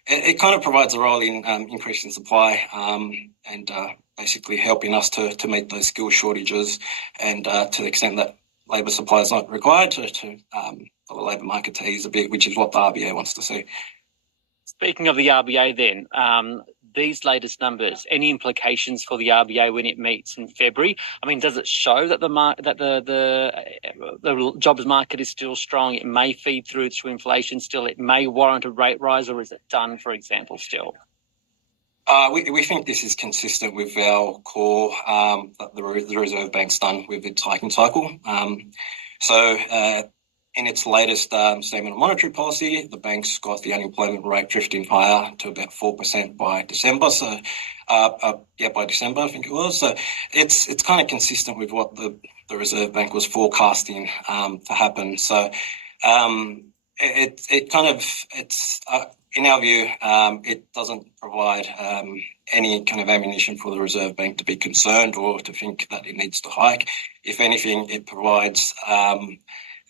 it kind of provides a role in increasing supply and basically helping us to meet those skill shortages, and to the extent that labour supply is not required for the labour market to ease a bit, which is what the RBA wants to see. Speaking of the RBA then, these latest numbers, any implications for the RBA when it meets in February? I mean, does it show that the jobs market is still strong? It may feed through to inflation still. It may warrant a rate rise, or is it done, for example, still? We think this is consistent with our core that the Reserve Bank's done with its hiking cycle. So in its latest statement of monetary policy, the bank's got the unemployment rate drifting higher to about 4% by December. So, by December, I think it was. So it's kind of consistent with what the Reserve Bank was forecasting to happen. So in our view, it doesn't provide any kind of ammunition for the Reserve Bank to be concerned or to think that it needs to hike. If anything, it provides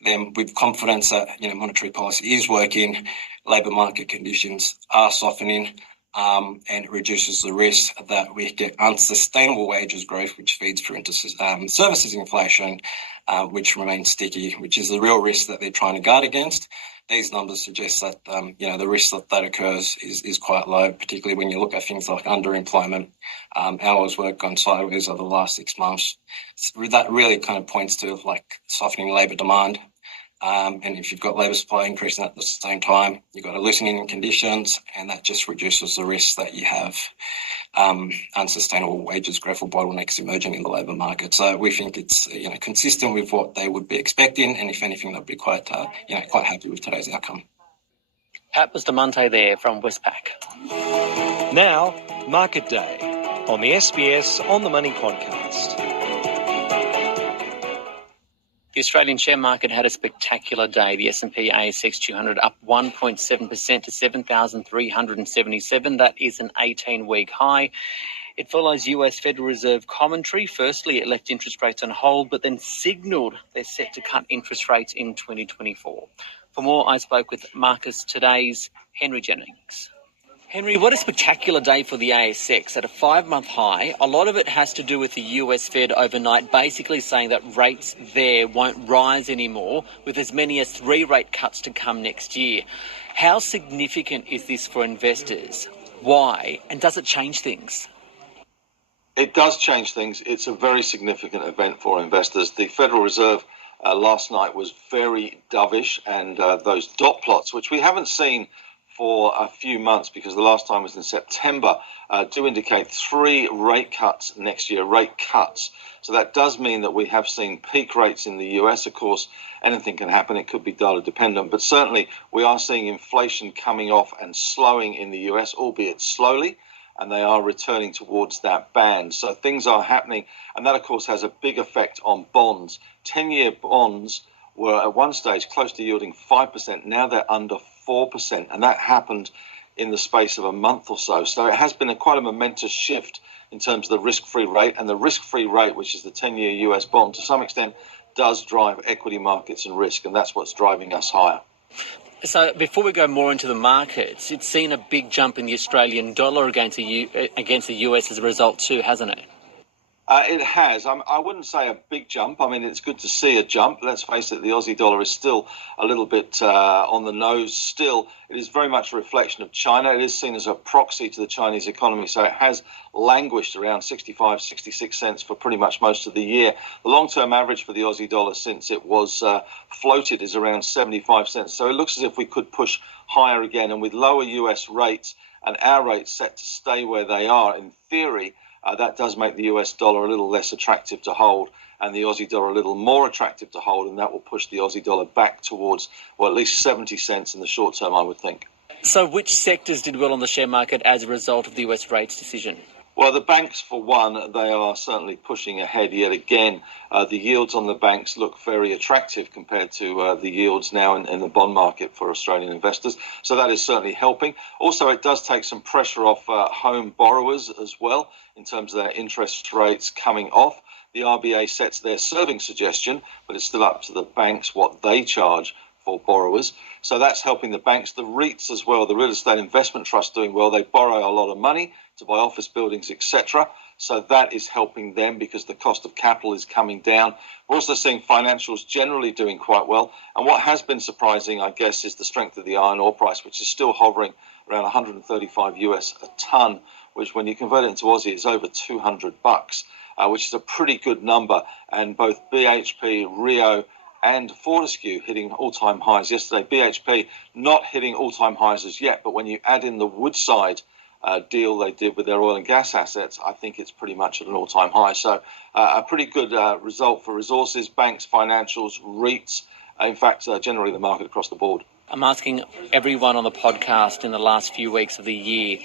them with confidence that monetary policy is working, labour market conditions are softening, and it reduces the risk that we get unsustainable wages growth, which feeds through into services inflation, which remains sticky, which is the real risk that they're trying to guard against. These numbers suggest that the risk that occurs is quite low, particularly when you look at things like underemployment, hours worked gone sideways over the last 6 months. That really kind of points to softening labour demand. And if you've got labour supply increasing at the same time, you've got a loosening in conditions, and that just reduces the risk that you have unsustainable wages growth or bottlenecks emerging in the labour market. So we think it's consistent with what they would be expecting, and if anything, they'd be quite happy with today's outcome. Pat Bustamante there from Westpac. Now, Market Day on the SBS On the Money podcast. The Australian share market had a spectacular day. The S&P ASX 200 up 1.7% to 7,377. That is an 18-week high. It follows US Federal Reserve commentary. Firstly, it left interest rates on hold, but then signalled they're set to cut interest rates in 2024. For more, I spoke with Marcus Today's Henry Jennings. Henry, what a spectacular day for the ASX at a 5-month high. A lot of it has to do with the US Fed overnight basically saying that rates there won't rise anymore, with as many as 3 rate cuts to come next year. How significant is this for investors? Why? And does it change things? It does change things. It's a very significant event for investors. The Federal Reserve last night was very dovish, and those dot plots, which we haven't seen for a few months because the last time was in September, do indicate 3 rate cuts next year, rate cuts. So that does mean that we have seen peak rates in the US. Of course, anything can happen. It could be data dependent, but certainly we are seeing inflation coming off and slowing in the US, albeit slowly, and they are returning towards that band. So things are happening, and that, of course, has a big effect on bonds. 10-year bonds were at one stage close to yielding 5%. Now they're under 4%, and that happened in the space of a month or so. So it has been quite a momentous shift in terms of the risk-free rate, and the risk-free rate, which is the 10-year US bond, to some extent does drive equity markets and risk, and that's what's driving us higher. So before we go more into the markets, it's seen a big jump in the Australian dollar against the US as a result too, hasn't it? It has. I wouldn't say a big jump. I mean, it's good to see a jump. Let's face it, the Aussie dollar is still a little bit on the nose still. It is very much a reflection of China. It is seen as a proxy to the Chinese economy, so it has languished around 65, 66 cents for pretty much most of the year. The long-term average for the Aussie dollar since it was floated is around 75 cents. So it looks as if we could push higher again. And with lower US rates and our rates set to stay where they are, in theory, that does make the US dollar a little less attractive to hold and the Aussie dollar a little more attractive to hold, and that will push the Aussie dollar back towards, well, at least 70 cents in the short term, I would think. So which sectors did well on the share market as a result of the US rates decision? Well, the banks, for one, they are certainly pushing ahead yet again. The yields on the banks look very attractive compared to the yields now in the bond market for Australian investors. So that is certainly helping. Also, it does take some pressure off home borrowers as well in terms of their interest rates coming off. The RBA sets their serving suggestion, but it's still up to the banks what they charge for borrowers. So that's helping the banks. The REITs as well, the Real Estate Investment Trust, doing well. They borrow a lot of money to buy office buildings, etc. So that is helping them because the cost of capital is coming down. We're also seeing financials generally doing quite well. And what has been surprising, I guess, is the strength of the iron ore price, which is still hovering around 135 US a tonne, which when you convert it into Aussie is over $200, which is a pretty good number. And both BHP, Rio and Fortescue hitting all-time highs yesterday. BHP not hitting all-time highs as yet, but when you add in the Woodside deal they did with their oil and gas assets, I think it's pretty much at an all-time high. So a pretty good result for resources, banks, financials, REITs, in fact, generally the market across the board. I'm asking everyone on the podcast in the last few weeks of the year,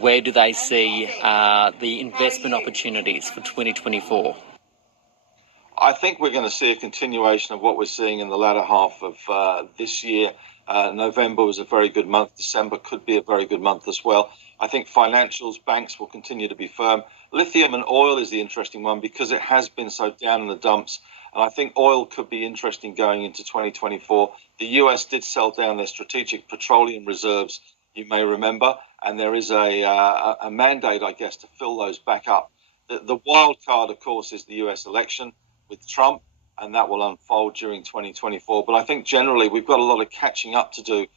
where do they see the investment opportunities for 2024? I think we're going to see a continuation of what we're seeing in the latter half of this year. November was a very good month. December could be a very good month as well. I think financials, banks will continue to be firm. Lithium and oil is the interesting one because it has been so down in the dumps. And I think oil could be interesting going into 2024. The US did sell down their strategic petroleum reserves, you may remember, and there is a mandate, I guess, to fill those back up. The wild card, of course, is the US election with Trump, and that will unfold during 2024. But I think generally we've got a lot of catching up to do.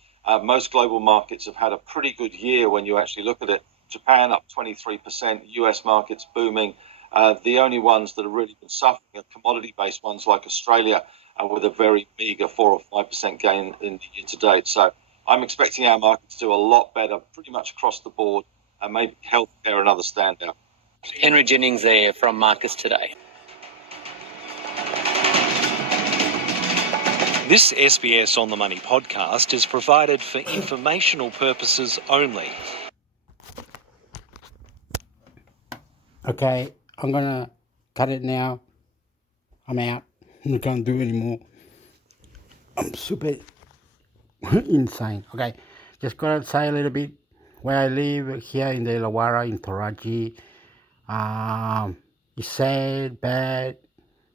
Most global markets have had a pretty good year when you actually look at it. Japan up 23%, US markets booming. The only ones that have really been suffering are commodity-based ones like Australia, with a very meagre 4 or 5% gain in the year to date. So I'm expecting our markets to do a lot better pretty much across the board, and maybe healthcare another standout. Henry Jennings there from Marcus Today. This SBS On The Money podcast is provided for informational purposes only. Okay, I'm gonna cut it now. I'm out. I can't do it anymore. I'm super insane. Okay, just gotta say a little bit where I live here in the Illawarra in Toraji. It's sad, bad.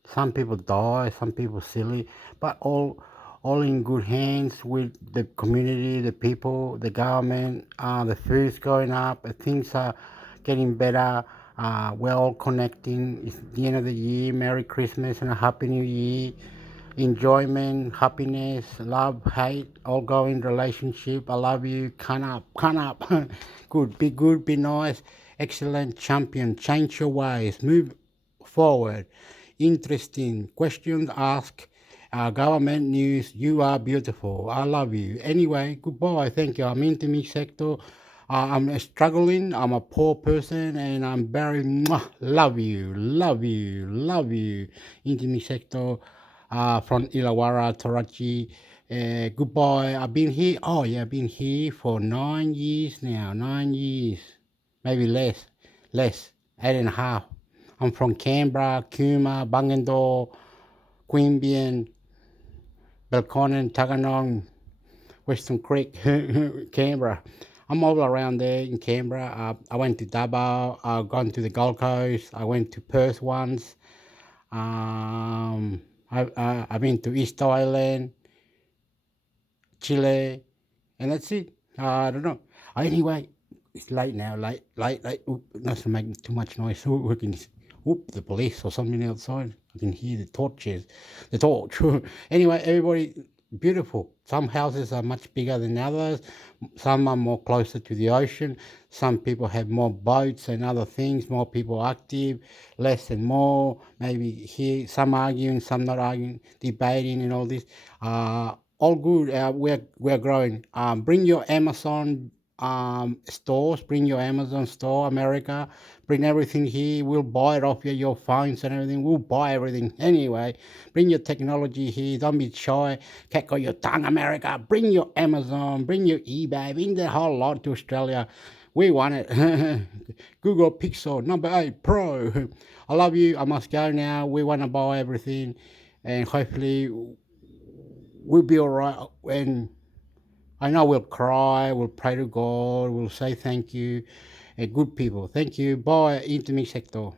Some people die, some people silly, but all in good hands with the community, the people, the government. The food's going up. Things are getting better. We're all connecting. It's the end of the year. Merry Christmas and a Happy New Year. Enjoyment, happiness, love, hate, all go in relationship. I love you. Can up. Good, be nice. Excellent champion. Change your ways. Move forward. Interesting. Questions asked. Government news. You are beautiful. I love you. Anyway, goodbye. Thank you. I'm into me sector. I'm struggling. I'm a poor person, and I'm very love you. Intimate sector from Illawarra, Toraji. Goodbye. I've been here. Oh yeah, I've been here for 9 years now. 9 years, maybe less, 8.5. I'm from Canberra, Cooma, Bungendore, Queanbeyan, Belconnen, Tuggeranong, Western Creek, Canberra. I'm all around there in Canberra. I went to Davao. I've gone to the Gold Coast. I went to Perth once. I've been to East Island, Chile, and that's it. I don't know. Anyway, it's late now. Late. Oop, not to make too much noise. The police or something outside. I can hear the torch. Anyway, everybody, beautiful. Some houses are much bigger than others. Some are more closer to the ocean. Some people have more boats and other things. More people active, less and more. Maybe here, some arguing, some not arguing, debating and all this. All good. We're growing. Bring your Amazon stores. Bring your Amazon store, America. Bring everything here. We'll buy it off your phones and everything. We'll buy everything anyway. Bring your technology here. Don't be shy. Can't got your tongue, America. Bring your Amazon. Bring your eBay. Bring the whole lot to Australia. We want it. Google Pixel number 8 Pro. I love you. I must go now. We want to buy everything, and hopefully we'll be all right. And I know we'll cry. We'll pray to God. We'll say thank you. And good people. Thank you. Bye. Intimate sector.